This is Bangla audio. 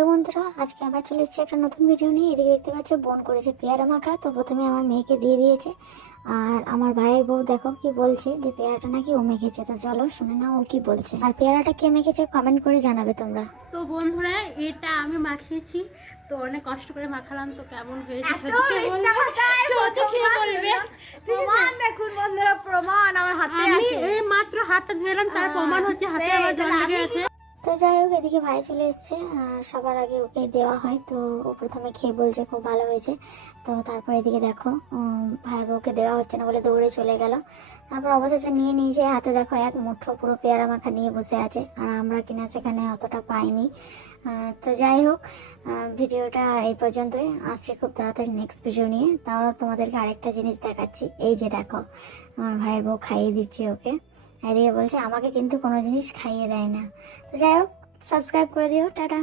তো বন্ধুরা, আজকে আবার চলে এসেছি একটা নতুন ভিডিও নিয়ে। এদিকে দেখতে পাচ্ছ বোন করেছে পেয়ারা মাখা। তো প্রথমে আমার মেয়েকে দিয়ে দিয়েছে, আর আমার ভাইয়ের বউ দেখো কি বলছে যে পেয়ারাটা নাকি ও মেখেছে। তো চলো শুনে নাও ও কি বলছে, আর পেয়ারাটা কে মেখেছে কমেন্ট করে জানাবে তোমরা। তো বন্ধুরা, এটা আমি মাখিয়েছি, তো অনেক কষ্ট করে মাখালাম। তো কেমন হয়েছে প্রমাণ দেখুন বন্ধুরা, প্রমাণ আমার হাতে আমি আছে। এই মাত্র হাতটা ধুলাম, তার প্রমাণ হচ্ছে হাতে আমার জল লেগে আছে। তো যাই হোক, এদিকে ভাই চলে এসছে, আর সবার আগে ওকে দেওয়া হয়। তো ও প্রথমে খেয়ে বলছে খুব ভালো হয়েছে। তো তারপর এদিকে দেখো ভাইয়ের বউকে দেওয়া হচ্ছে না বলে দৌড়ে চলে গেল। তারপর অবশেষে নিয়ে নিয়েছে হাতে, দেখো এক মুঠো পুরো পেয়ারা মাখা নিয়ে বসে আছে, আর আমরা কিনা সেখানে অতটা পাইনি। তো যাই হোক, ভিডিওটা এই পর্যন্তই। আসছি খুব তাড়াতাড়ি নেক্সট ভিডিও নিয়ে। তাও তোমাদেরকে আরেকটা জিনিস দেখাচ্ছি। এই যে দেখো, আমার ভাইয়ের বউ খাইয়ে দিচ্ছে ওকে। এদিকে বলছে আমাকে কিন্তু কোনো জিনিস খাইয়ে দেয় না। তো যাই হোক, সাবস্ক্রাইব করে দিও। টাটা।